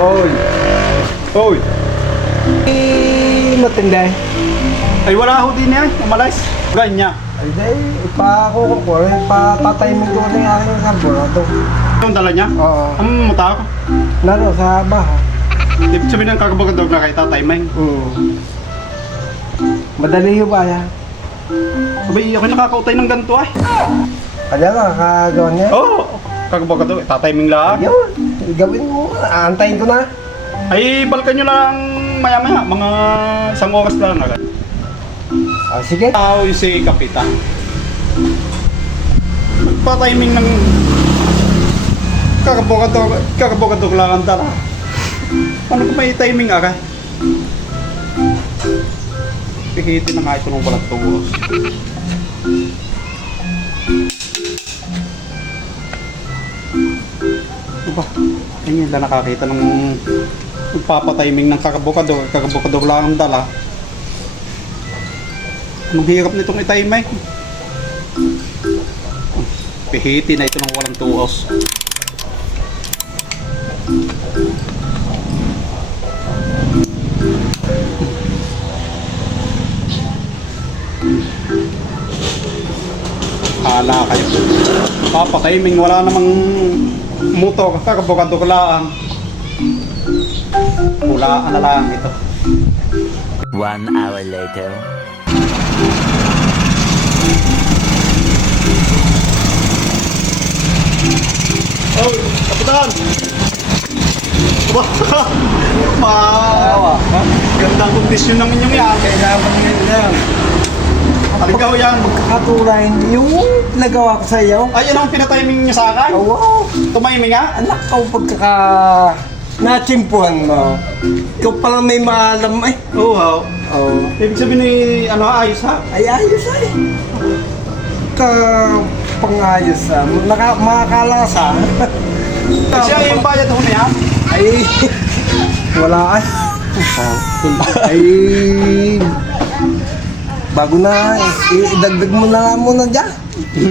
Hoy. Hoy. Matindi. Ay wala ho din yan. Umalis. Ganyan. Ay, ipakukuha ko. Ipatatay mo doon yung aking karbonato. Yung dala niya? Oo. Ang muta ko. Lalo sa baha. Ibig sabihin ng kakabagandog na kay Tatay May. Madali yung baya. Sabay, ako nakakautay ng ganito ay. Kaya nakakagawa niya. Oo. Kakabagandog. Tatay May lang. Yun. Gawin mo. Aantayin ko na. Ay, balikan nyo lang maya-maya. Mga isang oras lang agad. Sige. Tao yung si Kapitan. Magpa-timing ng kakabagandog lang ang dala. Ano kung may timing agad? Pihitin na nga ito nung walang tulos. Diba? Ayun lang nakakita ng magpapatiming ng kakabukadog lang ang dala. Anong hirap nitong itiming? Pihitin na ito ng walang tuos. Hala kayo. Papatiming, wala namang motor, kakabukadog lang. Hulaan na lang ito. 1 hour later. Oh, Kapitan! Gandang kondisyon ng inyong yan. Kailangan nyo yan. Aligaw yan. Katulay yung nagawa ko sa iyo. Ay, yan ang pinatiming niya sa akin. Oo. Tumiming nga. Anak ko pagkaka... Natsimpuhan mo. Ikaw palang may maalam eh. Oo. Oo. Ibig sabihin ni, ano, ayos ha? Ay, ayos ay. Pangayos ah. Makakalasa. Siya yung bayad ho na yan. Ay, wala ay. Ay, bago na, idagdag mo na muna dyan.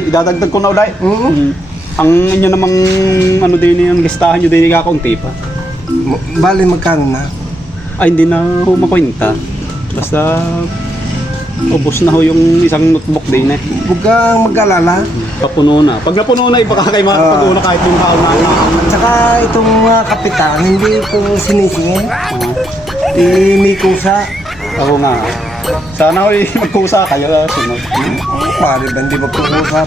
Idadagdag ko na uday. Mm. Ang inyo namang, ano din yung listahan nyo din kakaunti pa. Bali, magkano na? Ay, hindi na ho makwenta. Basta, ubos na ho yung isang notebook din eh. Huwag kang mag-alala. Papuno na. Pag napuno na, iba ka kayo makapag na kahit yung haon na. At saka itong kapitan, hindi ko sinisingin. May kusa. Oo nga. Sana ko magkusa kayo sunod. Pari ba hindi magkukusa?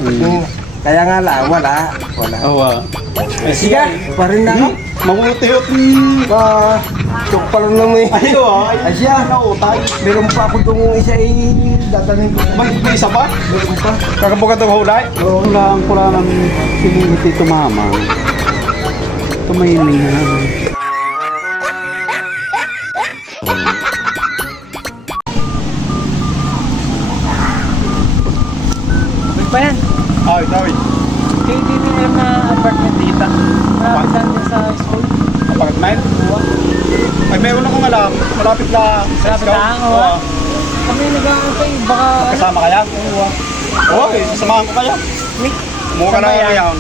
Kaya nga lang, wala. Oo. Sige, pa rin na ako. Mabuti ho. Tok pa lang naman eh. Ay, oo. Ay siya, Nautay. meron pa ako itong isa dadalhin ko. May isa pa? Meron pa. Kakabukat ang hulay? Oo. Pula ng siniliti tumama. Tumailing na. Pa yan. Ay, David. Kayo dito yung apartment dito. Malapit lang din sa school. Apartment? Ay, meron akong alam. Malapit lang. Malapit lang, oo. Kami nag-aantay. Baka Kasama kaya? Oo, sasamahan ko kaya. Mukha ka na Saan ba yan? ngayon.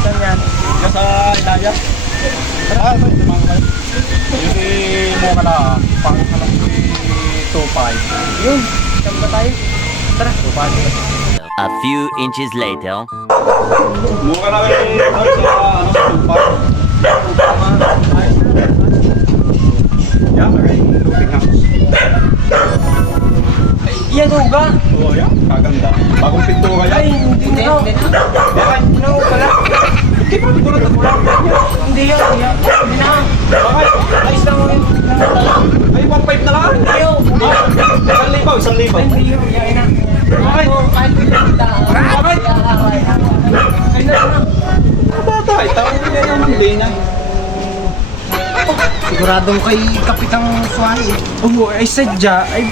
saan yan? Diyan sa Ilaya. Ito, sasamahan ko kayo. Yung mukha na. Pangit na lang 2.5. Yun. Saan ba tayo? Tara. 2.5. A few inches later. Mukha na kayo sa 2.5. Yan, okay. Looping house. Iyan o ba? Oo, yan. Kaganda. Bagong pintura yan. Ay, hindi na. Bakit? Ano pala? Hindi mo, hindi ko lang. Hindi yan. Hindi na. Bakit? Ayos lang mo yun. Ay, 1.5 na lang. Hindi yun. 1,000. Ay, hindi yun. Yan na. Bakit? Kahit pinagpunta. Bakit? Ay, na. Bata, itaw nila yung hindi na. Siguradong kay Kapitang Suwani. Oo, ay sadya. Ay,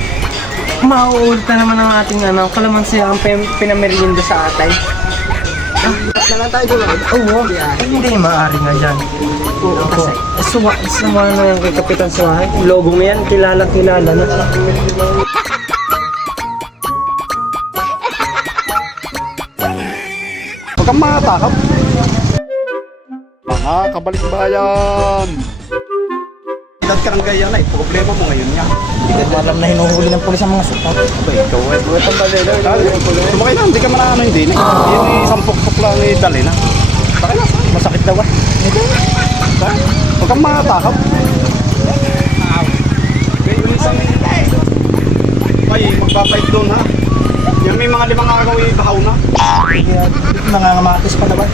mauulit na naman ang ating kalamansi ang pinamerienda sa atay. Na lang tayo doon. Oo, hindi maaari nga dyan. Oo, kasi suwa na yan kay Kapitan Suwani. Yung logo mo yan, kilala na. Huwag kang matakap. Mga kabalikbayan. ka ng gaya na, problema mo ngayon yan. Hindi ko alam na hinuhuli ng pulis ang mga sukat. Abay, ikaw ay buhat ang balero. Sumakay na, hindi ka man ano hindi. Yan ay isang pukpuk lang ni dali na. Sakay na, masakit daw ah. Huwag kang matakap. Okay, yung isang ay, magpapait doon ha. Yung may mga 5 araw ibahaw na. Nangangamatis pa naman.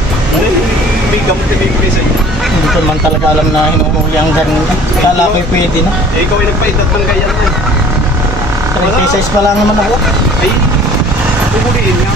May gamot na may pisa. Hindi ko man talaga alam na hinuhuli ang ganun. Kala ko'y pwede na. Eh, ikaw ay nagpaidat ng gaya na. 36 pa lang naman ako. Ay, pupuliin niya.